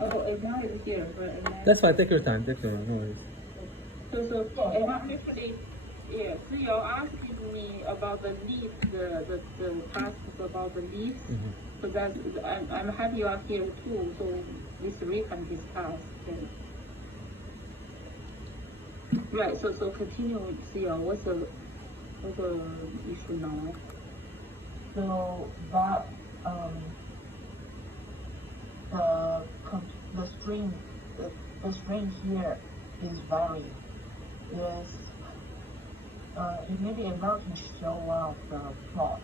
Oh, Emma is here, but Emma. That's fine. Take your time. Take your time. No worries. So Emma actually, yeah, so you're asking me about the leaves, the tasks about the leaves. So that I'm happy you are here too. So this we can discuss. Okay. Right. So continue. See, what's the issue now? So that the string here is varying. Is maybe Emma can show one of the plot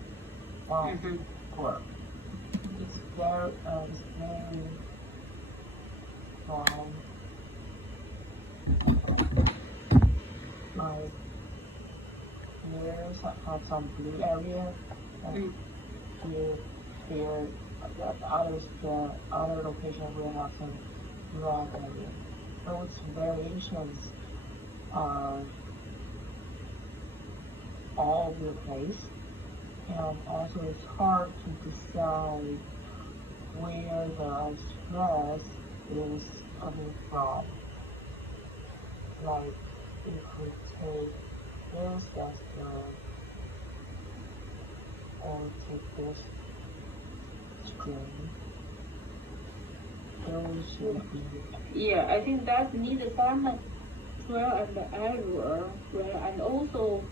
on Quirk. It's very from like here have some blue area and here the other location will have some red area. Those variations are all over the place, and also it's hard to decide where the stress is coming from. Like if we take this as the, or take this string, those should be. Yeah, I think that needs some trial and error, right? And also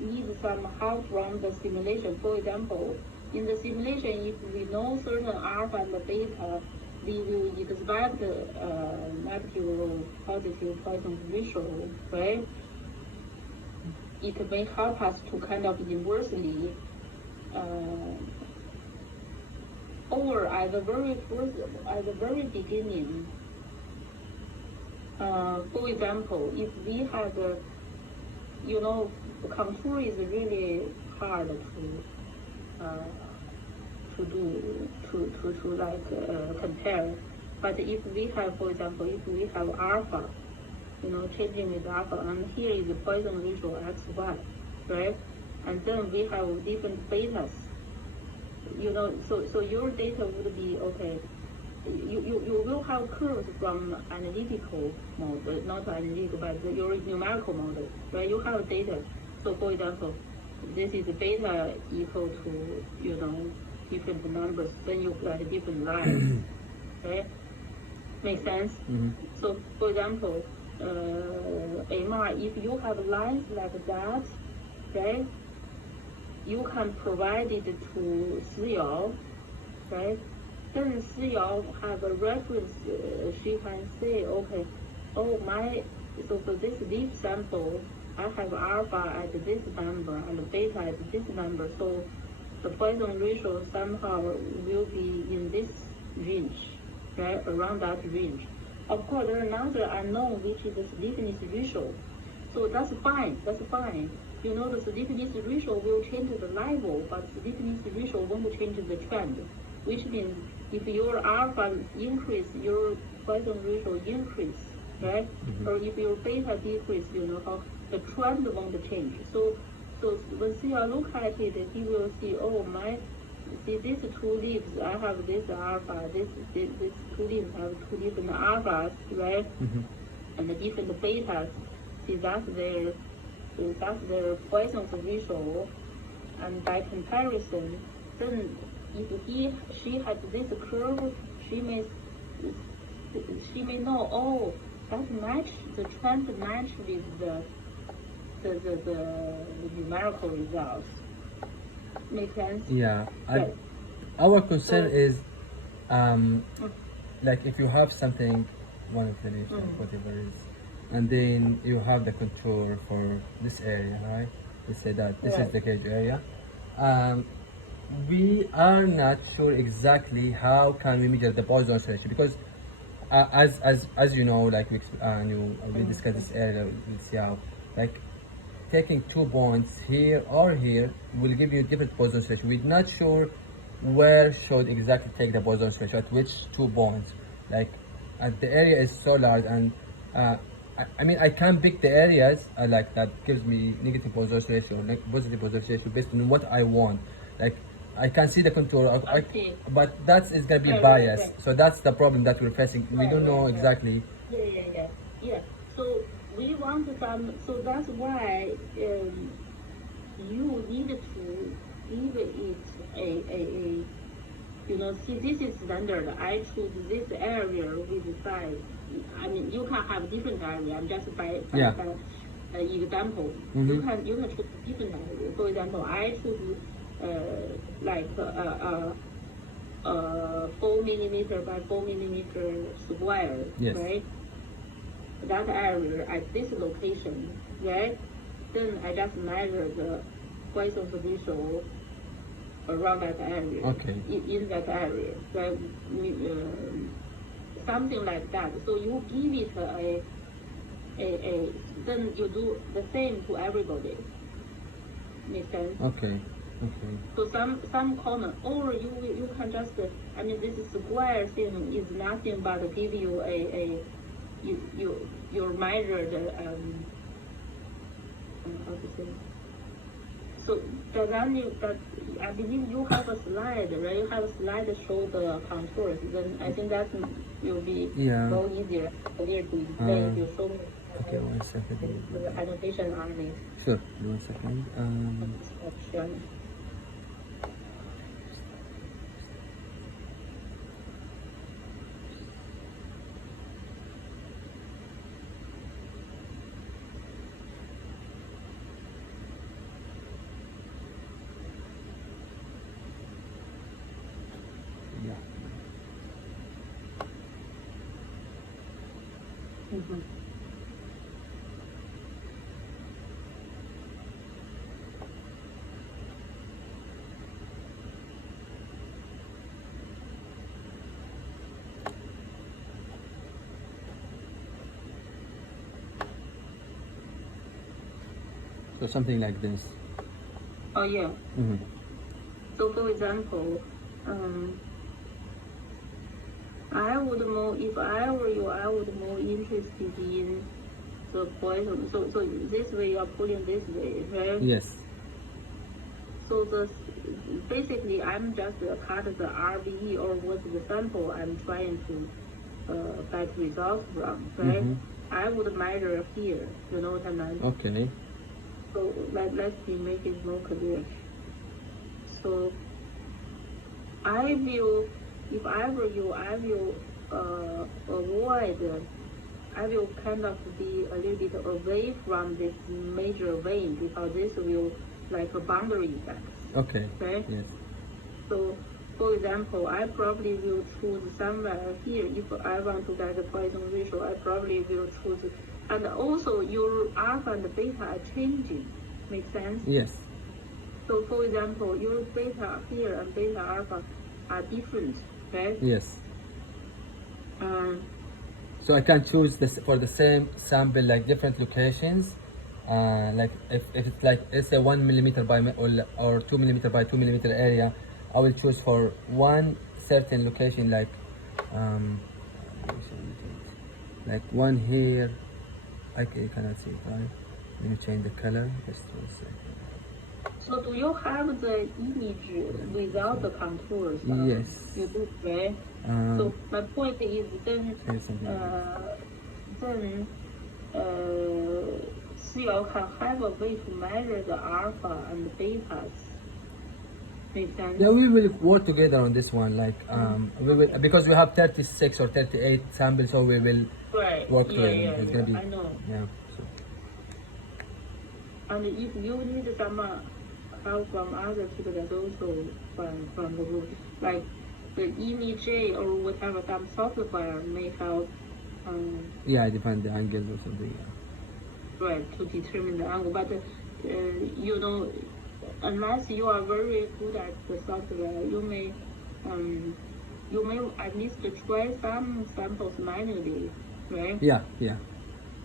need some help from the simulation. For example, in the simulation, if we know certain alpha and beta, we will expect negative or positive Poisson ratio, right? It may help us to kind of inversely or at the very beginning. For example, if we had, contour is really hard to compare. But if we have, for example, if we have alpha, changing with alpha, and here is the Poisson ratio xy, right? And then we have different betas. So your data would be okay. You will have curves from analytical model, not analytical, but your numerical model, right? You have data. So for example, this is beta equal to, different numbers, then you got different lines, right? Make sense? So for example, MR, if you have lines like that, right? You can provide it to Siyao, right? Then Siyao have a reference, she can say, okay, so for this leaf sample, I have alpha at this number and beta at this number, so the Poisson ratio somehow will be in this range, right? Around that range. Of course, there is another unknown, which is the sleepiness ratio. So that's fine, the sleepiness ratio will change the level, but sleepiness ratio won't change the trend, which means if your alpha increase, your Poisson ratio increase, right? Or if your beta decrease, how the trend won't change. So when Sia look at it, he will see, these two leaves, I have this alpha, these two leaves have two different alphas, right? And the different betas. See, that's their Poisson ratio, and by comparison, then if she had this curve, she may know, that match, the trend match with the numerical results. Make sense? Yeah. Right. Our concern is, like if you have something, one inclination, whatever it is, and then you have the contour for this area, right? Let's say that this is the cage area. We are not sure exactly how can we measure the Poisson ratio, because as you know, like we discussed this area with Xiao, like taking 2 points here or here will give you different Poisson ratio. We're not sure where should exactly take the Poisson ratio, at which 2 points. Like, the area is so large, and I can pick the areas like that gives me negative Poisson ratio, like positive Poisson ratio based on what I want. Like, I can see the contour. I see. But that is gonna be Right, biased. right. So that's the problem that we're facing. We Right, don't know right, right. exactly. Yeah. So we want some. So that's why you need to give it a see, this is standard. I choose this area with size. I mean, you can have different area. I'm just by Yeah. example. Mhm. You can choose different area. For example, I choose like 4 millimeter by 4 millimeter square, Yes. right? That area at this location, right? Then I just measure the Poisson's ratio around that area. Okay. In that area, right? Something like that. So you give it a then you do the same to everybody. Make sense? Okay. Okay. So some corner, or you can just I mean this square thing is nothing but give you a you measured how to say. So that I believe you have a slide, right? You have a slide that show the contours. Then I think that will be Yeah. more easier for you to explain if you show me Okay, 1 second. the annotation on it. Sure. 1 second. Option. Yeah. Mm-hmm. So something like this. Oh yeah. Mm-hmm. So for example, if I were you, I would more interested in the Poisson. So this way you are pulling this way, right? Yes. So basically I'm just cut the RBE or what's the sample I'm trying to get results from, right? Mhm. I would measure here. You know what I mean? Okay. So let's make it more clear. So I will, if I were you, I will avoid. I will kind of be a little bit away from this major vein because this will like a boundary effect. Okay. Okay. Yes. So, for example, I probably will choose somewhere here. If I want to get a Poisson ratio, I probably will choose. And also, your alpha and beta are changing. Make sense? Yes. So, for example, your beta here and beta alpha are different, right? Yes. Um, So I can choose this for the same sample, like different locations. Like if it's like it's a 1 millimeter by or 2 millimeter by 2 millimeter area, I will choose for one certain location, like one here. Okay, you cannot see it, right? Let me change the color. Just 1 second. so, do you have the image without the contours? Yes. You do, right? So my point is then Okay, something like then CL can have a way to measure the alpha and betas. Make sense? Yeah, we will work together on this one. Like we will, because we have 36 or 38 samples, so we will Right. work Yeah, together. yeah, It's yeah. gonna be I know. yeah. So. And if you need some help from other people, that's also from the group. Like the EMJ or whatever, some software may help. Yeah, I define the angle or something. Right, to determine the angle. But you know, unless you are very good at the software, you may at least try some samples manually, right? Yeah, yeah.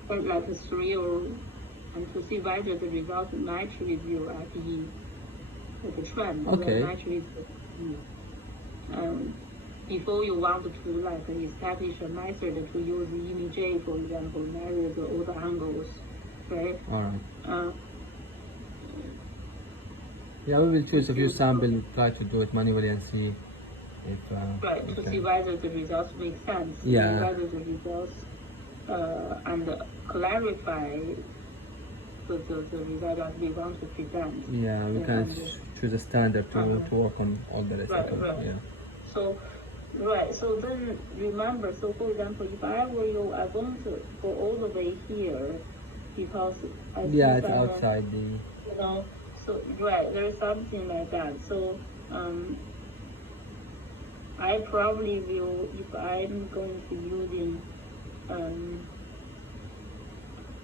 Or like 3 or and to see whether the results match with your RPE, the trend. Okay. Match with before you want to like establish a method to use EMJ, for example, measure all the angles, right? All right. Yeah, we will choose a few samples, try to do it manually and see if Right, we to can. see whether the results make sense. Yeah. Whether the results and clarify the result that we want to present. Yeah, we can and- choose a standard Uh-huh. to work on all the rest. Right, Okay, right. yeah. So, right, so then remember, so for example, if I were you, I won't go all the way here because I see Yeah, it's some, outside the. you know, so, right, there's something like that. So, I probably will, if I'm going to using,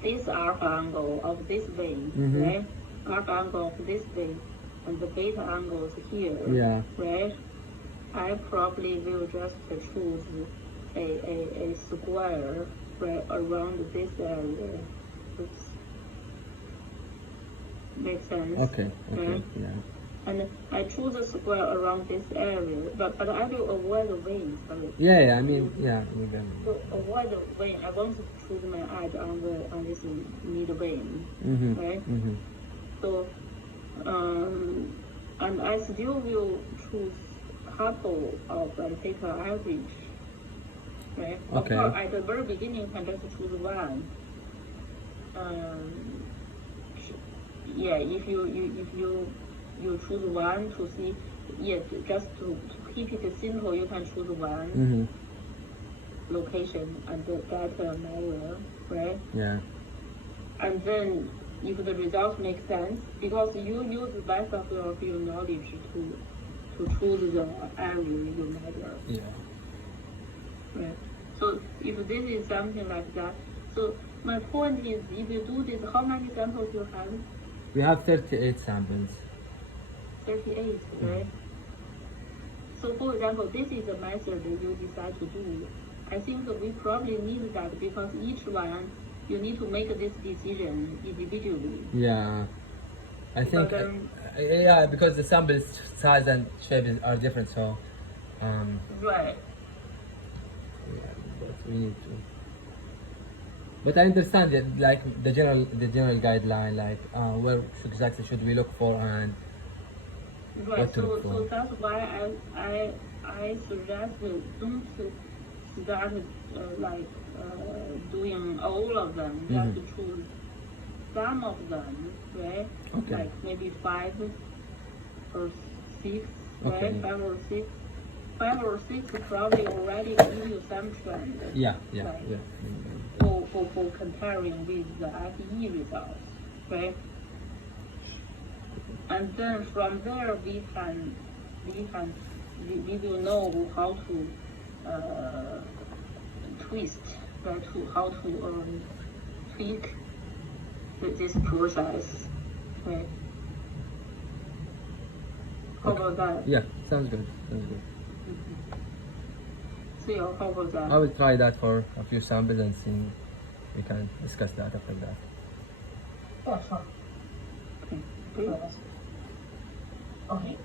this alpha angle of this vein, Mhm. right? Alpha angle of this vein, and the beta angles here, Yeah. right? I probably will just choose a square right around this area. Oops. Makes sense. Okay. Okay. Right? Yeah. And I choose a square around this area, but I will avoid the vein. Sorry. Yeah. Yeah. I mean, yeah. We can. To avoid the vein, I want to choose my edge on this mid vein, Mhm. right? Mhm. So, and I still will choose couple of and take an average, right? Okay. Of course, at the very beginning, you can just choose one. Yeah, if you choose one to see, yeah, just to keep it simple, you can choose one Mhm. location and get an area, right? Yeah. And then if the results make sense, because you use the best of your field knowledge to choose the area you measure. Yeah. Right. So if this is something like that, so my point is, if you do this, how many samples you have? We have 38 samples. 38, right? So for example, this is the method you decide to do. I think we probably need that because each one, you need to make this decision individually. Yeah. I think. But, Yeah, because the sample size and shape are different, so. Right. Yeah, but we need to. But I understand that, like the general guideline, like where exactly should we look for and Right. what to So, look for. so that's why I suggest don't start doing all of them. You have to choose some of them, right? Okay. Like maybe 5 or 6, right? Okay. 5 or 6. 5 or 6 probably already give you some trend. Yeah, yeah, Right. yeah. For comparing with the FE results, right? And then from there we will know how to twist, right? To how to tweak this process, right? How about that? Yeah, sounds good. Sounds good. So how about that? I will try that for a few samples and see. We can discuss that after that. Yeah, sure. Okay. Sure, that's good. Okay.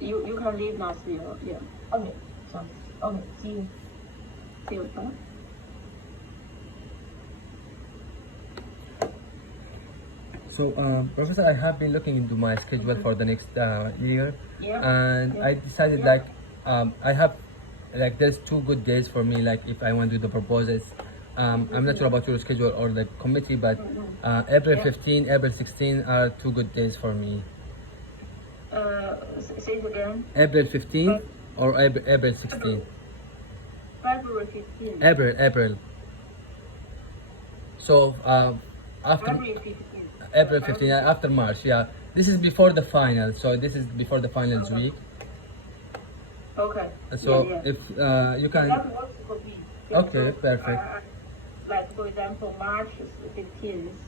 You can leave now, still. Yeah. Okay. So, okay. See you. See you. Bye. So, Professor, I have been looking into my schedule for the next year, Yeah. and Yeah. I decided Yeah. I have there's 2 good days for me. Like if I want to do the proposals, I'm not sure about your schedule or the committee, but April Yeah. 15, April 16 are 2 good days for me. Say it again. April 15 or April 16. February 15. April. So after February 15. April 15, after March, yeah. This is before the final, so this is before the finals week. Okay. So yeah. if you can, That works for me. Okay, perfect. Like for example, March 15th.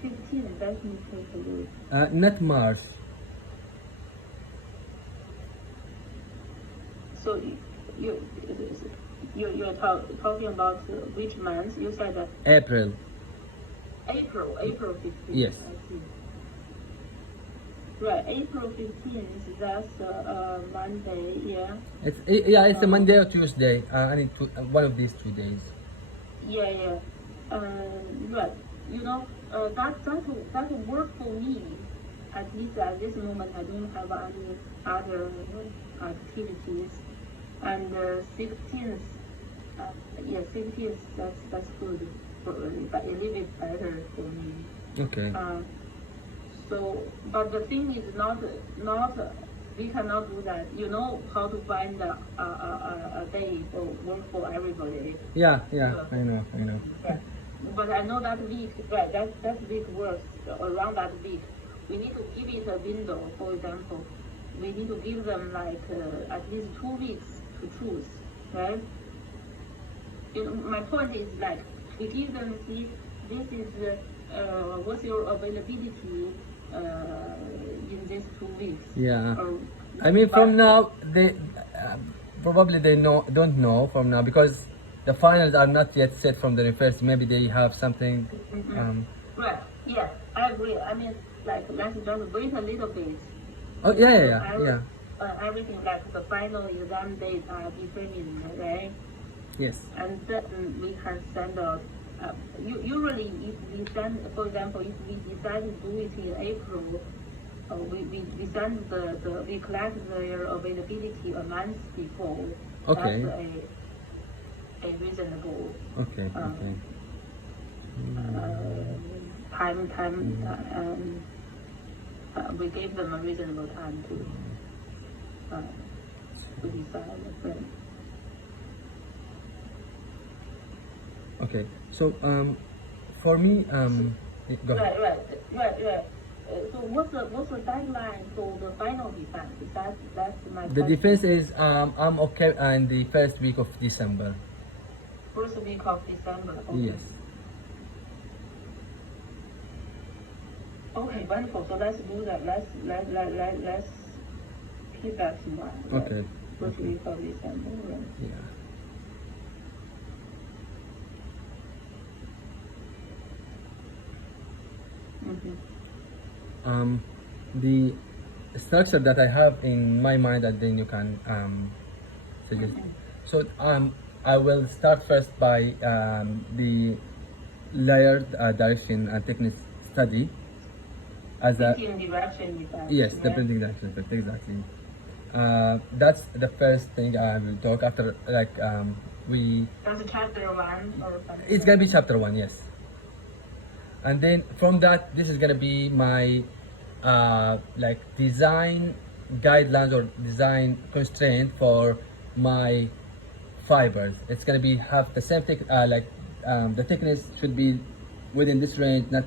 15. Let me take a look. not March, So you're talking about which month? You said April. April 15th. Yes. I see. Right, April 15th. That's Monday. Yeah. It's a Monday or Tuesday. I need one of these 2 days. Yeah. Right. You know, that will work for me. At least at this moment, I don't have any other activities. And 16th, yeah, 16th, that's good, but a little bit better for me. Okay. So, but the thing is not we cannot do that. You know how to find a day for work for everybody. Yeah, I know. Yeah. But I know that week, right? That week works around that week. We need to give it a window. For example, we need to give them like at least 2 weeks to choose, right? You know, my point is like we give them this is what's your availability in these 2 weeks. Yeah. Or, I mean, but- from now they probably they don't know from now because the finals are not yet set from the university. Maybe they have something. Right. Yeah, I agree. I mean, like let's just wait a little bit. Oh yeah. Everything like the final exam dates are determined, right? Yes. And then we can send out. Usually, if we send, for example, if we decide to do it in April, we send we collect their availability a month before. Okay. That's a reasonable Okay. time. We gave them a reasonable time to decide. Right. Okay. So for me go ahead. Right. So what's the deadline for the final defense? That's my The question. defense is I'm okay in the first week of December. First week of December. Okay. Yes. Okay, wonderful. So let's do that. Let's keep that in mind. Right? Okay. First week of December. Right. Yeah. Mm-hmm. The structure that I have in my mind, and then you can suggest. So I will start first by the layered direction and technique study as a Printing direction effect. yes, the right? printing direction effect, exactly. That's the first thing I will talk after, like we. That's chapter 1 or something. It's gonna be chapter 1, yes. And then from that, this is gonna be my like design guidelines or design constraint for my fibers. It's gonna be have the same the thickness should be within this range, not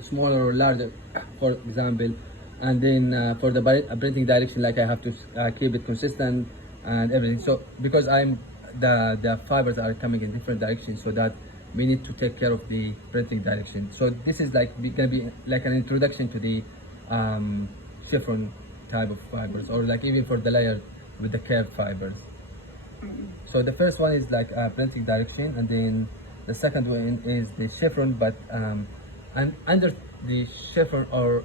smaller or larger, for example. And then for the printing direction, like I have to keep it consistent and everything. So because the fibers are coming in different directions, so that we need to take care of the printing direction. So this is like gonna be like an introduction to the chiffon type of fibers, or like even for the layer with the curved fibers. So the first one is like printing direction, and then the second one is the chiffon. But and under the chiffon, or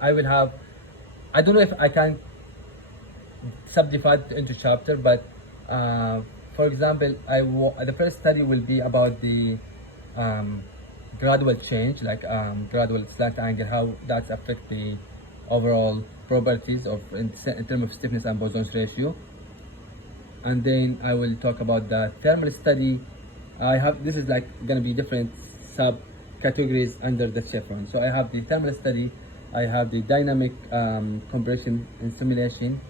I will have, I don't know if I can subdivide it into chapter, but for example, the first study will be about the gradual change, like gradual slant angle, how that affect the overall properties of in terms of stiffness and Poisson's ratio. And then I will talk about the thermal study. This is like gonna be different sub categories under the chiffon. So I have the thermal study, I have the dynamic compression and simulation,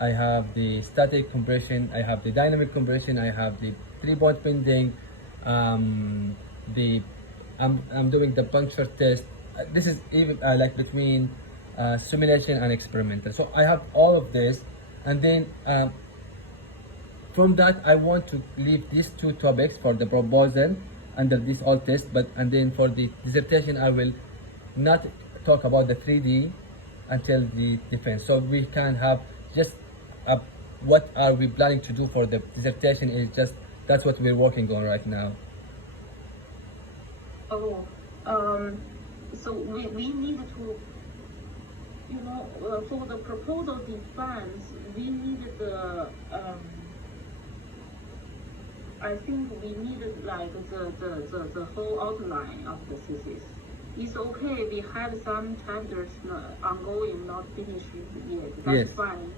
I have the static compression, I have the dynamic compression, I have the 3-point bending, I'm doing the puncture test. This is even like between simulation and experimental. So I have all of this, and then from that I want to leave these two topics for the proposal under this all test, and then for the dissertation I will not talk about the 3D until the defense. So we can have just what are we planning to do for the dissertation is just that's what we're working on right now. So we need to, for the proposal defense, we need the I think we need like the whole outline of the thesis. It's okay. We have some chapters ongoing, not finished yet. That's Yes. fine.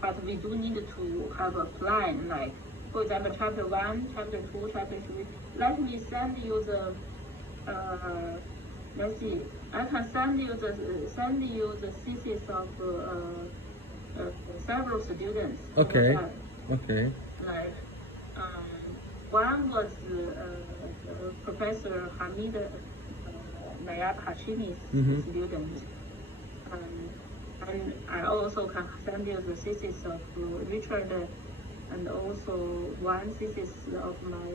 But we do need to have a plan. Like, for example, chapter 1, chapter 2, chapter 3. Let me send you the. Let's see. I can send you the thesis of several students. Okay. Okay. Like, one was Professor Hamid Nayab Hashimi's Mhm. student. And I also can send you the thesis of Richard and also one thesis of my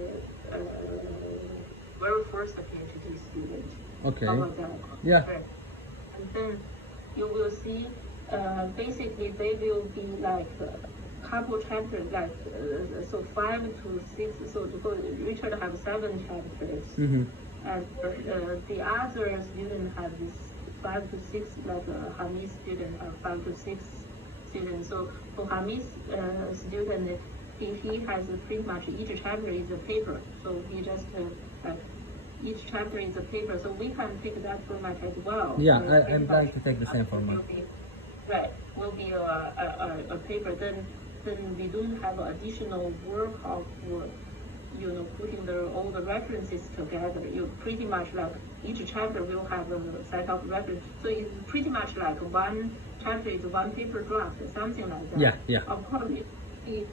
very first PhD student. Okay. How about that? Yeah. Right. And then you will see, basically they will be like a couple chapters, like so 5 to 6. So because Richard have 7 chapters, Mm-hmm. and the other student have this 5 to 6, like Hamid's student have 5 to 6 students. So for Hamid's student, he has pretty much each chapter is a paper. So he just like each chapter is a paper. So we can take that format as well. Yeah, So I'm planning to take the same format. Will be a paper. Then we don't have additional work of putting all the references together. You pretty much like each chapter will have a set of references. So it's pretty much like one chapter is one paper draft, something like that. Yeah, yeah. Of course, it's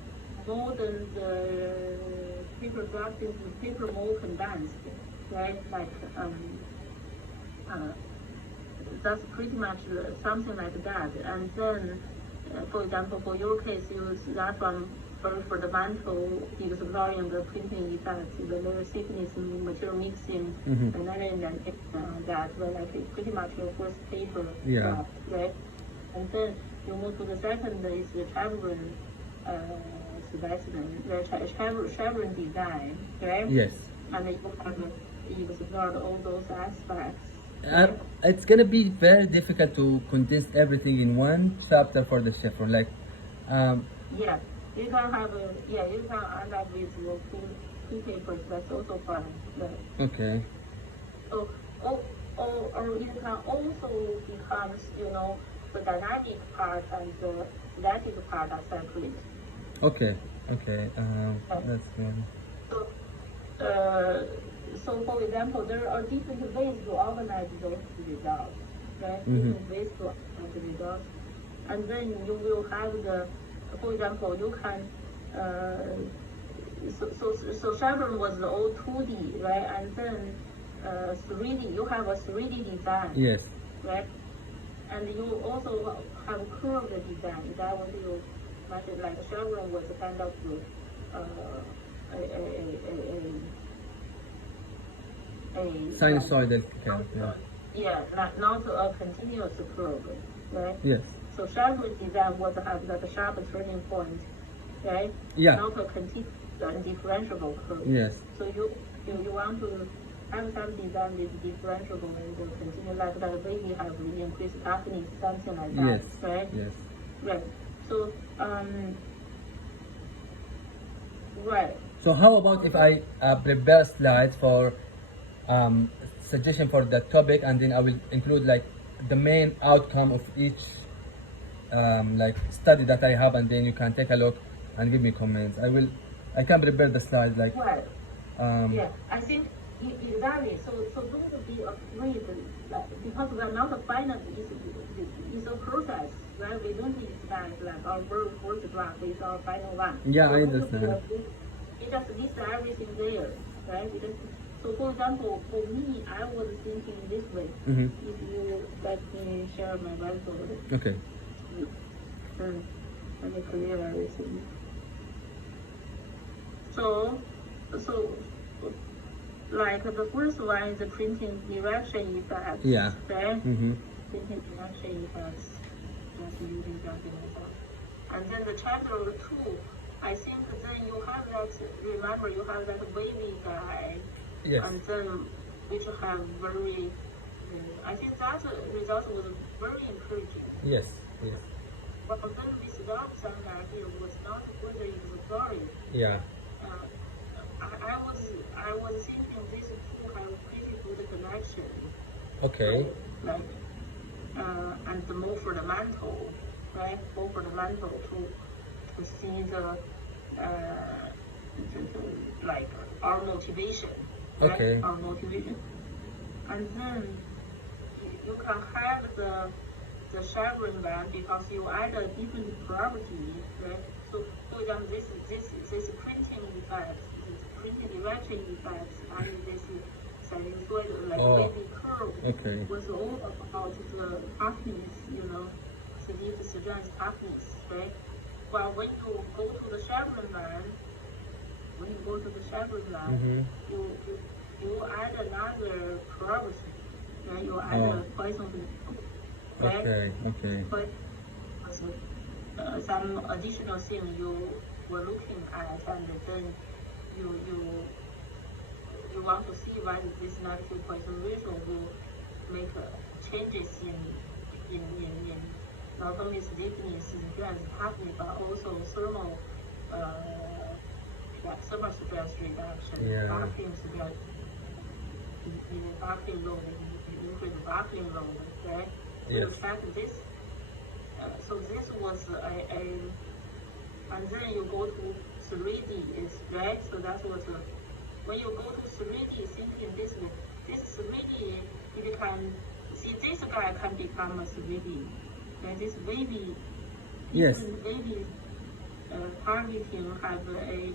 more than the paper draft is the paper more condensed, right? Like that's pretty much something like that. And then, for example, for your case, use that one very fundamental, exploring the printing effects, the layer thickness, material mixing, Mhm. and then that were like pretty much your first paper Yeah. draft, right? And then you move to the second is the chevron specimen, the chevron design, right? Yes. And you have explored all those aspects. It's gonna be very difficult to condense everything in one chapter for the chevron. Like, Yeah, you can have you can end up with your two papers. That's also fine. Right. okay. So, or you can also becomes the dynamic part and the static part are separate. Okay. Okay. That's good. So, so for example, there are different ways to organize those results, right? Different ways to organize the results, and then you will have for example, you can, so chevron was the old 2D, right? And then 3D, you have a 3D design, Yes. right? And you also have curved design. That what you mentioned, like chevron was kind of a Sinusoidal curve. Yeah. Yeah, not a continuous curve, right? Yes. So chevron design was have that sharp turning point, right? Yeah. Not a continuous and differentiable curve. Yes. So you want to have some design with differentiable and continue like that way we have increased toughness, something like that, Yes. right? Yes. Right. So right. So how about if I prepare slides for suggestion for the topic, and then I will include like the main outcome of each like study that I have, and then you can take a look and give me comments. I can prepare the slide like Right. Yeah, I think exactly. So don't be afraid, like, because we are not a final. It's a process, right? We don't expect like our very first draft is our final one. Yeah, So I don't be understand. afraid. It just list everything there, right? So for example, for me, I was thinking this way. Mhm. If you let me share my whiteboard, Okay. let me clear everything. So, like the first one is the printing direction effects. Yeah. Right? Mm-hmm. Printing direction effects. Just using something like that. And then the chapter 2, I think then you have that, remember you have that wavy guy. Yes. And then which have very, I think that result was very encouraging. Yes. Yes. But then this result here was not further exploring. Yeah. connection. Okay. Like, and the more fundamental, right? More fundamental to see like our motivation, right? Okay. Our motivation, and then you can have the chevron band because you add a different property, right? So for example, this printing effect, this printing direction effect, and this sinusoid like Oh, wavy curve okay. was all about the toughness, so it suggests toughness, right? Well, when you go to the chevron band, Mm-hmm. you add another property, right? You add Oh. a Poisson, right? Okay. Okay. But some additional thing you were looking at, and then you want to see whether this negative Poisson ratio will make changes in not only stiffness, stress, toughness, but also thermal thermal stress reduction, Yeah. buckling stress, in buckling load, you increase buckling load, right? So Yes. you check this. So this was and then you go to 3D, is right? So that's what, when you go to 3D, thinking this way, this 3D, it can, see this guy can become a 3D. And this wavy, Yes. different wavy targeting have a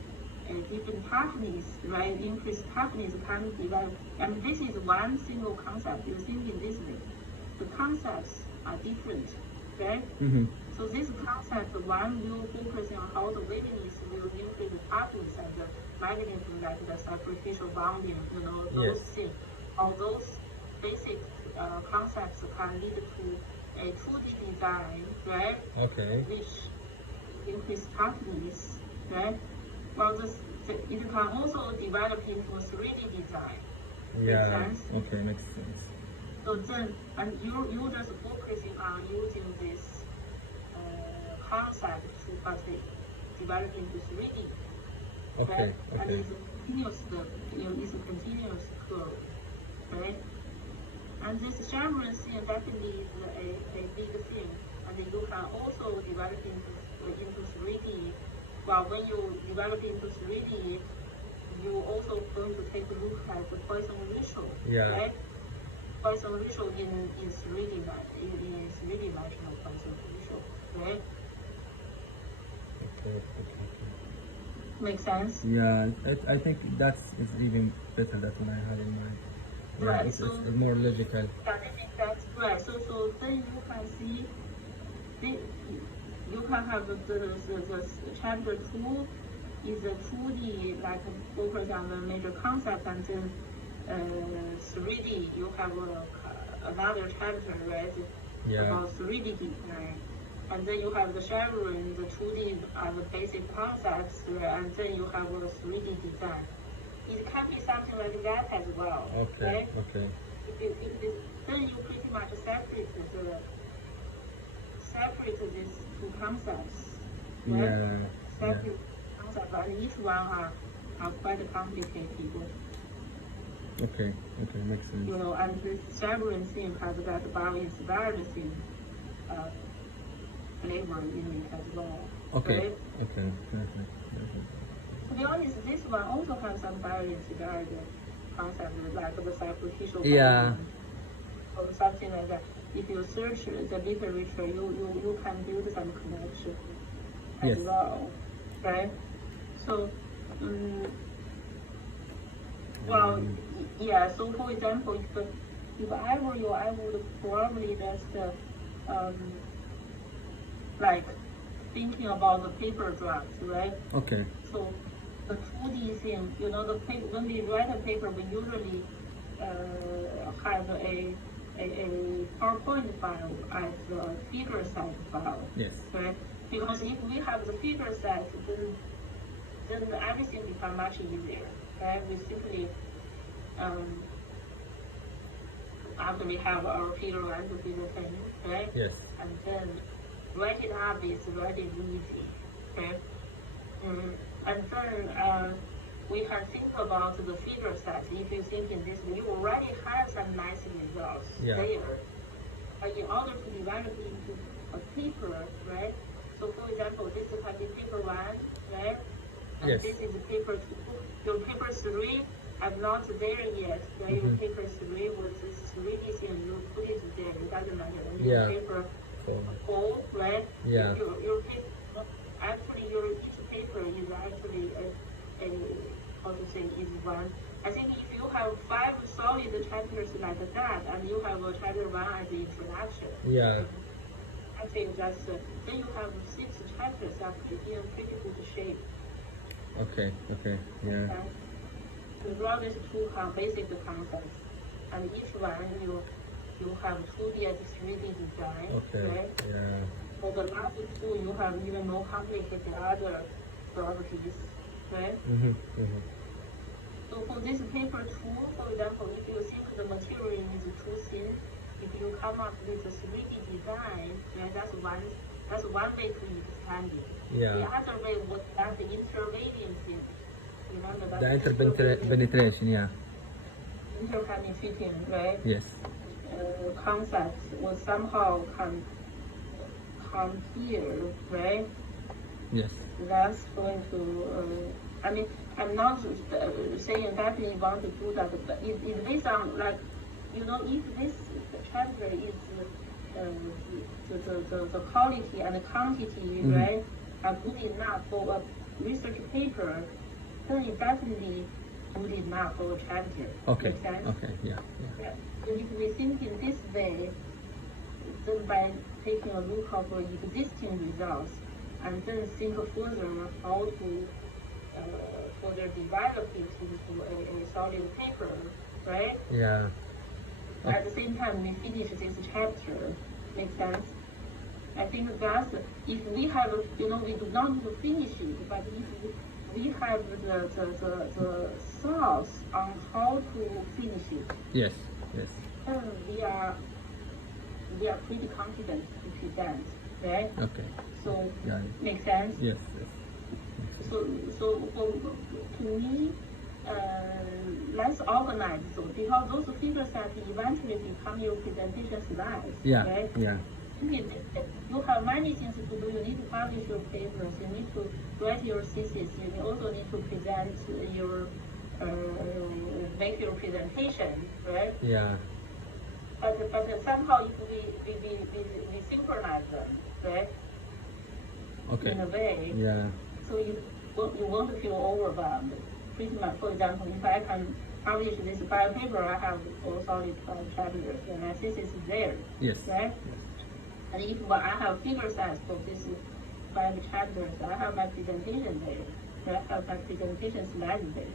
different toughness, right? Increased toughness can develop. And this is one single concept. You think in this way. The concepts are different, right? Mm-hmm. So this concept, one will focus on how the waviness will increase the toughness and the magnetism, like the superficial bonding, those Yes. things. All those basic concepts can lead to a 2D design, right? Okay. Which increase toughness, right? Well, it can also develop into a 3D design. Yeah. Makes sense? Okay. Makes sense. So then, and you just focusing on using this concept to first develop into 3D. Okay. Right? And Okay. it's a continuous curve, right? And this chevron thing definitely is a big thing, and you can also develop into 3D. Well, when you develop into 3D, you also going to take a look at the Poisson ratio, Yeah. right? Poisson ratio in 3D-dimensional Poisson ratio, right? Okay. Make sense? Yeah, I think it's even better than what I had in mind. Yeah, Right, it's so- more logical. Yeah, I think that's right. So then you can see, you can have the chapter 2 is a 2D, like focus on the major concept, and then 3D you have another chapter, right? Yeah. About 3D design. And then you have the chevron, the 2D are the basic concepts, and then you have a 3D design. It can be something like that as well. Okay. Right? Okay. Then you pretty much separate these two concepts. Right? Yeah. Separate concepts, and each one are quite complicated. Okay. Okay. Makes sense. And this chevron thing has got bio-inspired thing flavor in it as well. Okay. Right? Okay. Perfect. To be honest, this one also has some bio-inspired concept, like the superficial Yeah. or something like that. If you search the literature, you can build some connection as Yes. well, right? So, well, yeah. So for example, if I were you, I would probably just like thinking about the paper drafts, right? Okay. So the 2D thing, the paper, when we write a paper, we usually have a PowerPoint file as a figure set file, Yes. right? Because if we have the figure set, then everything becomes much easier, right? We simply, after we have our figure 1 to figure 10, right? Yes. And then write it up is very easy, okay? And then we can think about the figure set. If you think in this way, you already have some nice results Yeah. there. In order to develop into a paper, right? So for example, this can be paper 1, right? And Yes. this is paper 2. Your paper 3, I'm not there yet. Right? Your paper 3 was this 3D thing, you put it there, it doesn't matter. And Yeah. your paper So 4, right? Yeah. Your paper, actually, your each paper is actually a how to say, is one. I think if you have 5 solid chapters like that, and you have a chapter 1 as the introduction, yeah. I think that's, then you have 6 chapters that in pretty good shape. Okay. Yeah. You draw these 2 basic concepts, and each one you have 2D and 3D design, Okay. right? Yeah. For the last 2, you have even more complicated other properties, right? So for this paper 2, for example, if you think the material is too thin, if you come up with a 3D design, right, that's one way to expand it. Yeah. The other way was that the intervening thing. Remember that The interpenetration. Yeah. interpenetrating, right? Yes. Concepts will somehow come here, right? Yes. That's going to, I mean, I'm not saying definitely want to do that, but it based on, like, if this chapter is the quality and the quantity, right, are good enough for a research paper, then it definitely good enough for a chapter. Okay. Make sense? Okay. Yeah. Yeah. So if we think in this way, then by taking a look of existing results, and then think further how to further develop it into a solid paper, right? Yeah. At the same time, we finish this chapter. Make sense? I think that if we have, we do not need to finish it, but if we have the thoughts on how to finish it, Yes. then we are pretty confident to present, right? Okay. So, Yeah. make sense? Yes. So to me, let's organize those, because those figure sets eventually become your presentation slides. Yeah. Right? Yeah. You have many things to do. You need to publish your papers. You need to write your thesis. You also need to present your make your presentation, right? Yeah. But somehow if we synchronize them, right? Okay. In a way. Yeah. So you won't feel overwhelmed. Pretty much, for example, if I can publish this bio paper, I have all solid chapters, and my thesis is there, Yes. right? And if I have figure sets for this 5 chapters, I have my presentation there. Right? I have my presentation slides there.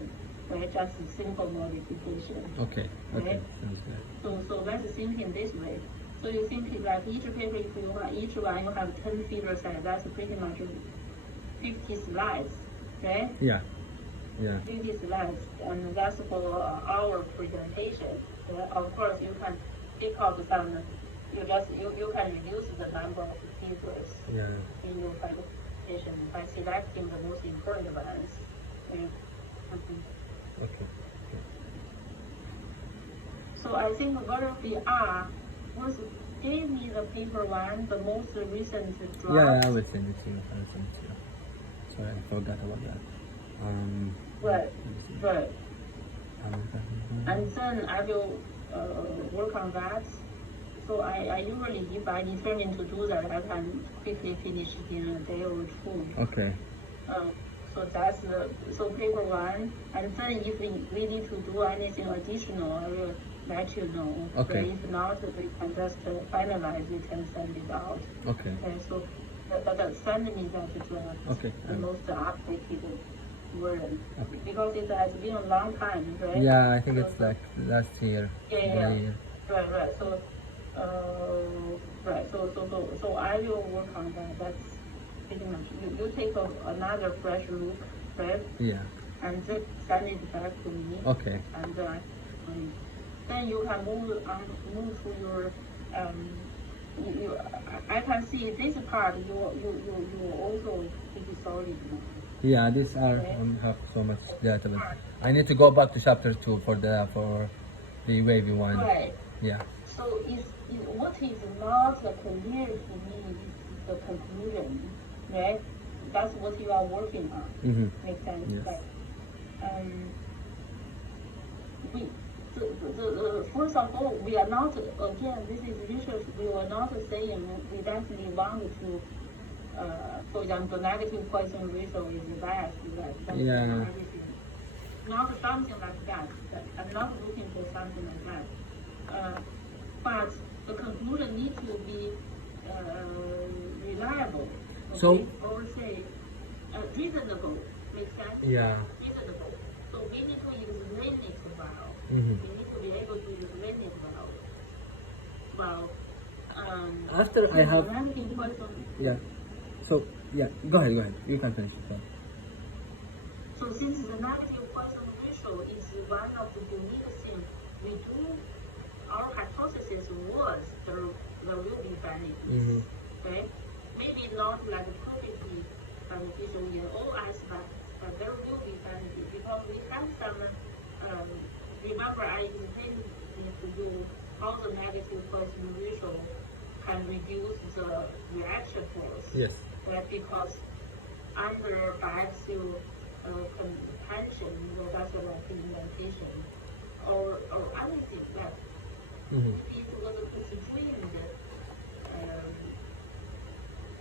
Right? Just a simple modification. Okay. Right? Sounds good. So let's think in this way. So you think like each paper, if you have each one, you have 10 figure sets. That's pretty much 50 slides, right? Yeah. 50 slides, and that's for our presentation. Of course, you can pick out some. You can reduce the number of papers Yeah. in your presentation by selecting the most important ones. Okay. So I think where we are was gave me the paper 1, the most recent draft. Yeah, I will send it to you. Sorry, I forgot about that. Right. let me see. Right. And then I will work on that. So I usually, if I determine to do that, I can quickly finish it in a day or 2. Okay. So that's so paper 1. And then if we need to do anything additional, I will let you know. Okay. But if not, we can just finalize it and send it out. Okay. Okay, so send me that draft. Okay. The most updated version. Okay. Because it has been a long time, right? Yeah, I think So- it's like last year. Yeah. Year. Right. So, right. So I will work on that. That's pretty much. You take another fresh look, right? Yeah. And then send it back to me. Okay. And then you can move to your I can see this part you also pretty solid now. Yeah, these are have so much data. But I need to go back to chapter 2 for the wavy one. Right. Yeah. So what is not clear to me is the conclusion, right? That's what you are working on. Mm-hmm. Makes sense. Yes. Like, we, first of all, we are not, again, this is research, we are not saying we definitely want to, for example, negative Poisson ratio is biased, like Yeah. everything. Not something like that. I'm not looking for something like that. But the conclusion needs to be reliable, okay? So- or say reasonable. Makes sense? Yeah. Reasonable. So we need to explain it well. Mhm. We need to be able to explain it well. Well, After I have negative Poisson. yeah. So yeah, go ahead. You can finish it. So since the negative Poisson ratio is one of the unique things we do, our hypothesis was there will be benefits, Mhm. right? Maybe not like perfectly beneficial in all aspects, but there will be benefits because we have some, remember I explained to you how the negative Poisson ratio can reduce the reaction force. Yes. Right? Because under biaxial contention, that's like indentation, or anything that Mm-hmm. it was constrained,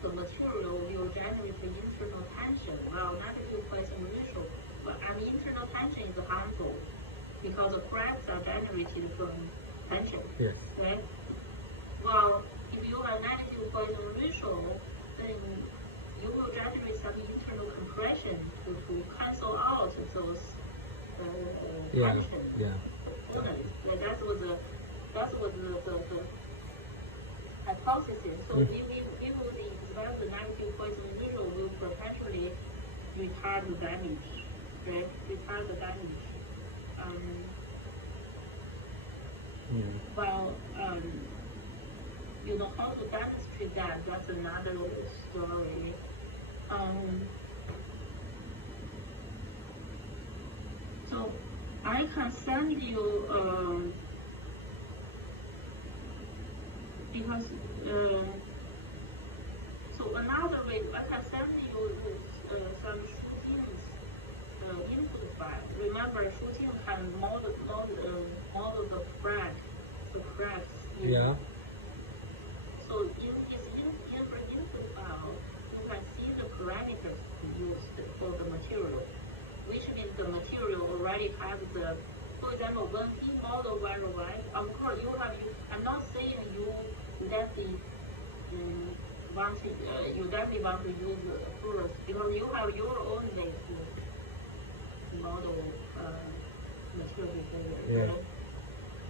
the material will generate internal tension, while negative Poisson ratio, internal tension is harmful because the cracks are generated from tension. Yes. Right? Well, if you have negative Poisson ratio, then you will generate some internal compression to cancel out those Yeah. tension. Yeah. Like that was the hypothesis. So we will expect the negative Poisson ratio will potentially retard the damage, right? Retard the damage. Well, how to demonstrate that, that's another story. So I can send you, because, so another way, I can send you some shootings input file. Remember, shooting can model the cracks. Yeah. So in this input file, you can see the parameters used for the material, which means the material already has the, for example, when we model worldwide, of course I'm not saying you definitely want to use first, because you have your own way to model material behavior. Yeah. Right?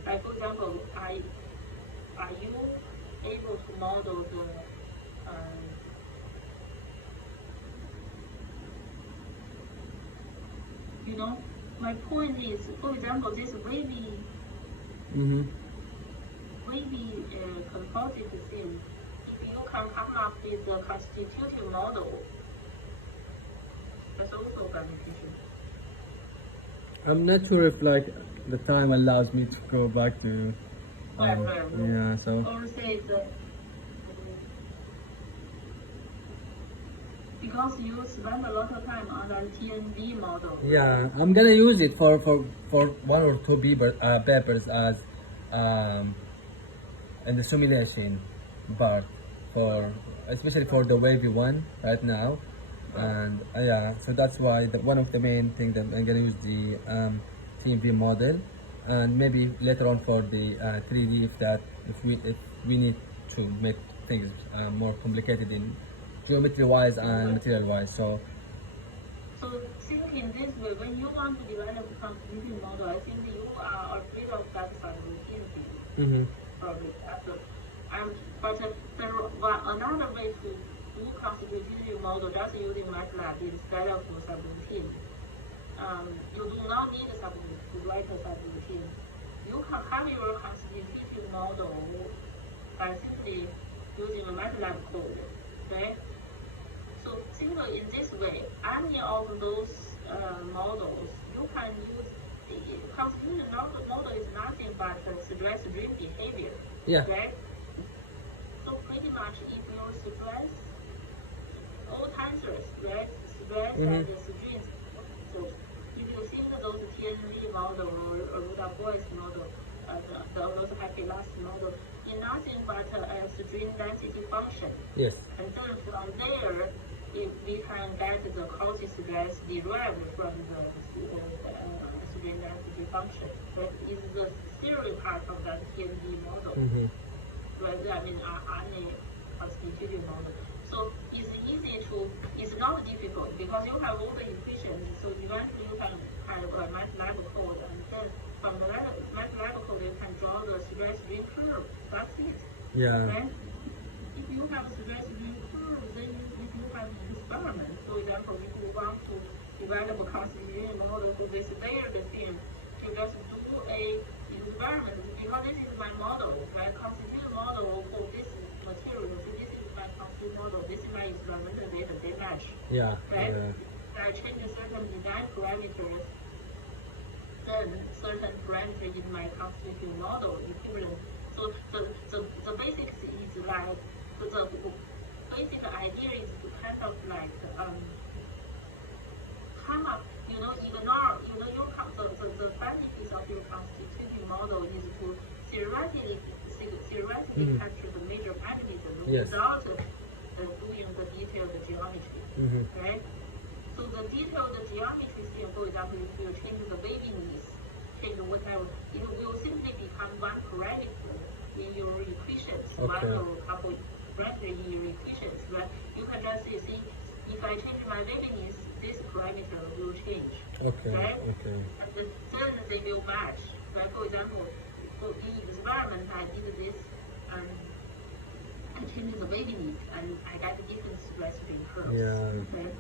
Like for example, are you able to model the my point is, for example, this wavy Mm-hmm. composite thing, if you can come up with a constitutive model, that's also beneficial. I'm not sure if like the time allows me to go back to. Right. Yeah. So. Or say that because you spend a lot of time on the TNV model. Yeah, I'm gonna use it for one or two papers as in the simulation part, for especially for the wavy one right now, and yeah, so that's why one of the main things that I'm gonna use the TNV model, and maybe later on for the 3D if we need to make things more complicated in geometry wise and material wise. So thinking this way, when you want to develop a constitutive model, I think you are afraid of that subroutine probably. But another way to do constitutive model just using MATLAB instead of subroutine. You do not need a subroutine to write a subroutine. You can have your constitutive model by simply using a MATLAB code, right? So think in this way, any of those models, you can use constitution model is nothing but stress strain behavior. Yeah. Right? So pretty much if your stress, all tensors, right? Stress and the strains. So if you think those TNV model or Rudolph Boyce model, those happy last model, is nothing but a strain density function. Yes. And then from there, if we can get the causal stress derived from the strain density function, that is the theory part of that TNV model. Right? I mean, any constitutive model. So it's easy to, it's not difficult because you have all the equations. So eventually you can have a MATLAB code, and then from the MATLAB code you can draw the stress strain curve. That's it. Yeah. Right? If you have stress strain curve, then if you have experiment, for example, if you want to develop a constitutive model for this layered thing, you just do a experiment because this is my model, right? Constitutive model for this material. So this is my constitutive model. This is my experimental data. They match. Yeah. Right? Yeah. I change certain design parameters. Then certain parameter in my constitutive model equivalent. So the basics is like the basic idea is to kind of like come up, ignore, the benefits of your constitutive model is to theoretically capture the major mechanism without doing the detailed geometry, right? So the detailed geometry thing, for example, if you change the baby knees, change whatever, it will simply become one parameter in your equations, one or couple parameters in your equations, right? You can just see, if I change my baby knees, this parameter will change. Okay. Right? Okay. And then they will match. Right? For example, for the experiment, I did this, and I changed the baby knee, and I got different stress strain curves. Yeah. Right?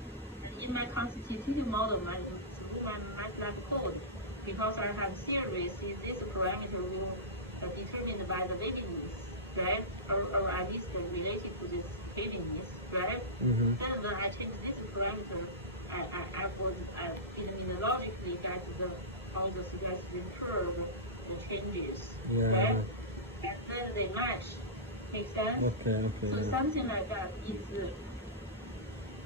In my constitutive model, through my MATLAB code, because I have theories, this parameter will determined by the baby knees, right? Or at least related to this baby knees, right? Then when I change this parameter, I would phenomenologically get all the stress strain curve changes, right? And then they match. Make sense? Okay. So something like that is.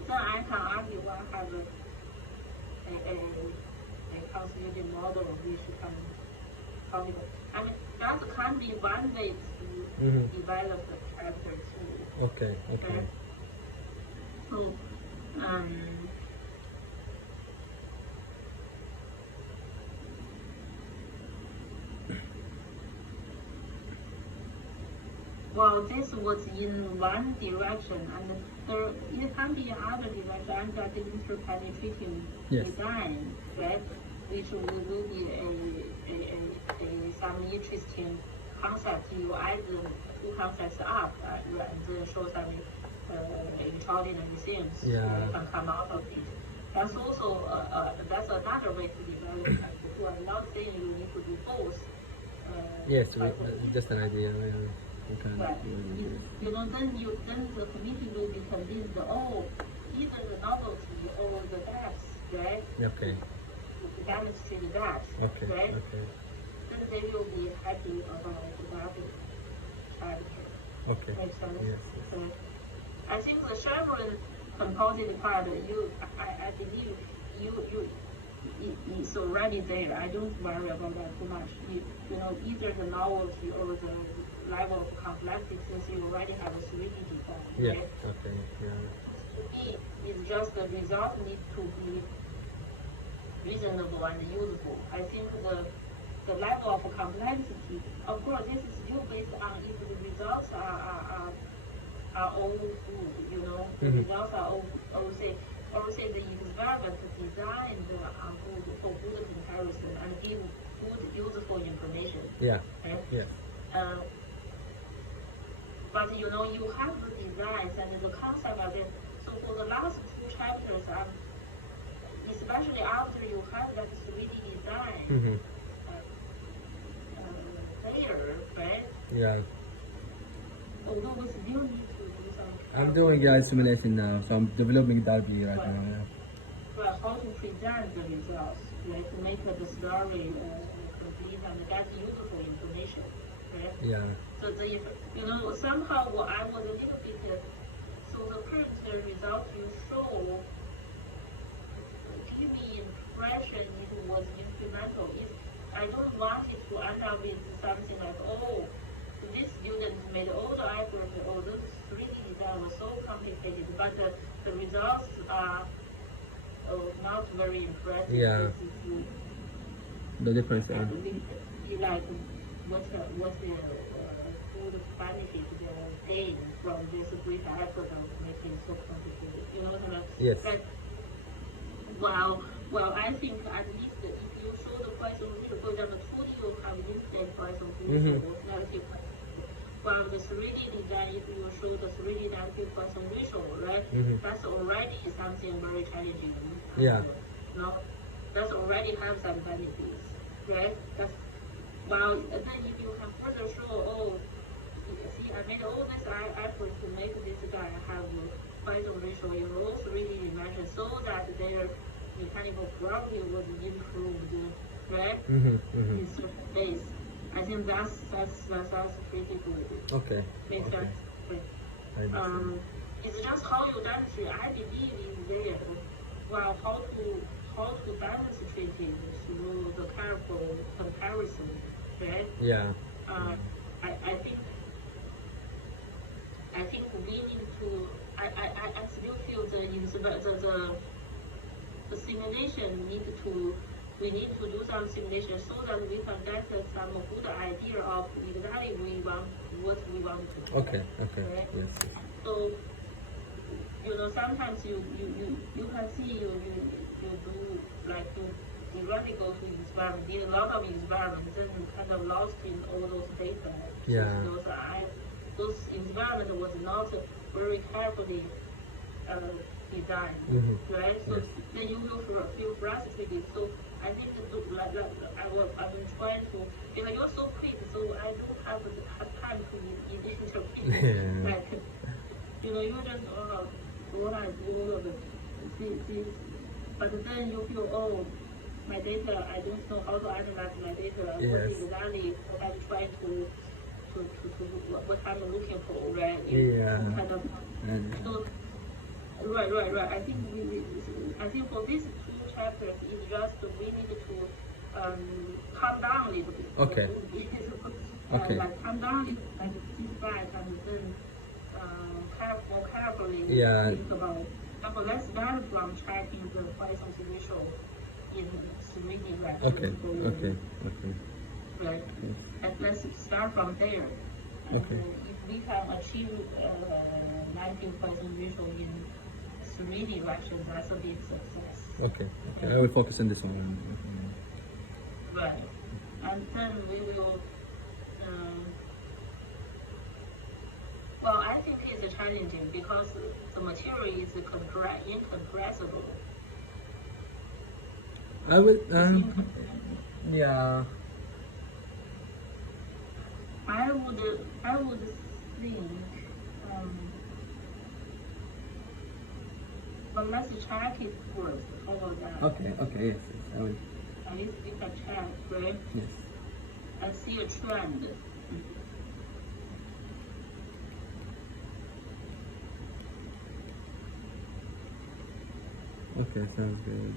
So I can argue I have a constitutive model which can copy. I mean, that can be one way to develop the character too. Okay. So, well, this was in one direction, and it can be other direction. I'm just interpenetrating design, right? Which will be some interesting concept. You add the two concepts up, and then show some extraordinary things that can come out of it. That's also that's another way to develop it. So I'm not saying you need to do both. Yes, just an idea. Okay. Right. Then the committee will be convinced, either the novelty or the depth, right? Okay. To demonstrate that, right? Okay. Then they will be happy about that character. Okay. Makes sense? Yes. I think the Chevron composite part, I believe it's already there. I don't worry about that too much. Either the novelty or the level of complexity, since you already have a 3D design. Yeah. Right? Okay. Yeah. To me, it's just the result need to be reasonable and useful. I think the level of complexity, of course, this is still based on if the results are all good, the results are all say the experiment designed for good comparison and give good useful information. Yeah. Okay? Yes. But you have the designs and the concept of it. So for the last two chapters, especially after you have that 3D design layer, right? Yeah. Although we still need to do some I'm doing simulation now, so I'm developing Darby right now. Yeah. Well, how to present the results, right? To make the story complete and get useful information, right? Yeah. So somehow I was a little bit. So the current result you show give me impression it was instrumental. If I don't want it to end up with something like, oh, this student made all the effort, oh, this 3D design was so complicated, but the results are not very impressive. Yeah. The difference. Like what the food benefit they gain from this great effort of making it so complicated. You know what I mean? Yes. Like, well, I think at least if you show the Python visual, for example, 2D you have instant Python visual, negative. While the 3D design, if you show the 3D negative Python visual, right, that's already something very challenging. Yeah. No, that's already have some benefits, right? That's well, then if you can further show, oh, see, I made all this effort to make this guy have Python visual in all 3D dimensions so that their mechanical property was improved, right? In certain ways. I think that's pretty good. Okay. Makes Okay. sense. Right. It's just how you demonstrate. I believe is there. Well, how to demonstrate it through the careful comparison, right? Yeah. I think we need to. I still feel the simulation we need to do some simulation so that we can get some good idea of exactly what we want to do. Okay. Okay. Right? Yes. So sometimes you can see you do like you really go to experiment, did a lot of experiments, and kind of lost in all those data. Yeah. Those experiments was not very carefully designed, right? So Yes. then you will feel frustrated. So I think I've been trying to, because you're so quick, so I don't have time to interpret. Like, you just what I do, see, but then you feel, oh, my data, I don't know how to analyze my data. Yes. What exactly what I'm trying to what I'm looking for, right? Yeah. Kind of. So, right. I think for these two chapters, it's just we need to calm down a little bit. Okay. Okay. Like calm down a little, like sit back and then more carefully think about. So let's start from checking the Python visual in 3D direction. Okay. Right. And let's start from there. Okay. If we can achieve 19% visual in 3D direction, that's a big success. Okay. I will focus on this one. Right. And then we will. Well, I think it's challenging because the material is incompressible. I will. Yeah. I would think. But let's check it first. How about that? Okay. Yes. I will. At least we can check, right? Yes. I see a trend. Okay, sounds good.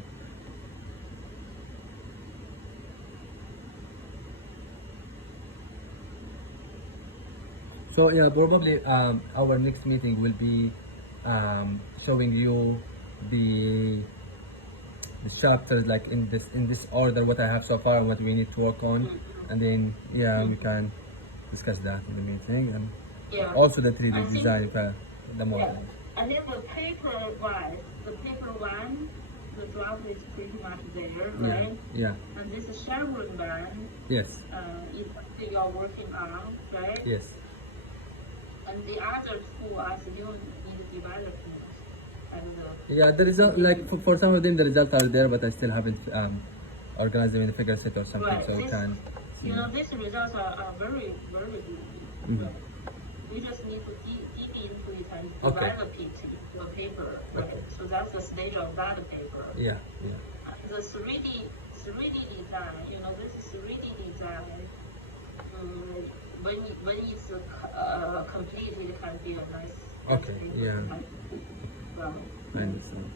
So yeah, probably our next meeting will be showing you the chapters like in this order, what I have so far and what we need to work on, and then we can discuss that in the meeting, and also the 3D design the model. I think the paper one, the draft is pretty much there, right? Yeah. And this Chevron one, Yes. is what you are working on, right? Yes. And the other two are still in development. I don't know. Yeah, the result, like for some of them, the results are there, but I still haven't organized them in a figure set or something, Right. so we can. These results are very, very good. Mhm. Right. You just need to dig into it and Okay. develop it into a paper, right? So that's the stage of that paper. Yeah. The 3D design, you know, this is 3D design. When it's complete, it can be a nice Okay, paper. yeah. Right. I understand.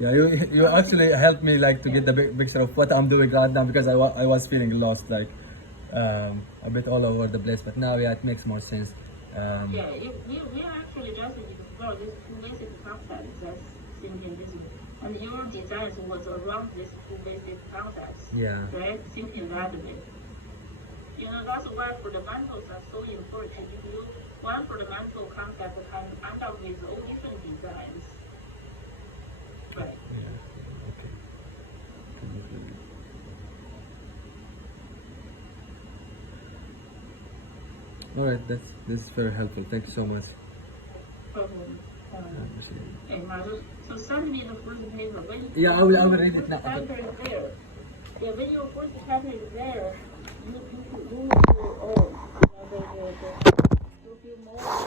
Yeah, you actually helped me like to get the big picture of what I'm doing right now because I was feeling lost, like a bit all over the place. But now, yeah, it makes more sense. Yeah, we actually just explore these two basic concepts that's thinking business. And your design was around these two basic concepts, Yeah. right? Thinking that way. You know, that's why fundamentals are so important. One fundamental concept can end up with all different designs. Right. Yeah. Okay. All right, this is very helpful. Thank you so much. Problem. Appreciate it. Okay, now so send me the first paper. Yeah, I will read it now. Chapter is there. Yeah, when your first chapter is there, you feel, oh, you feel more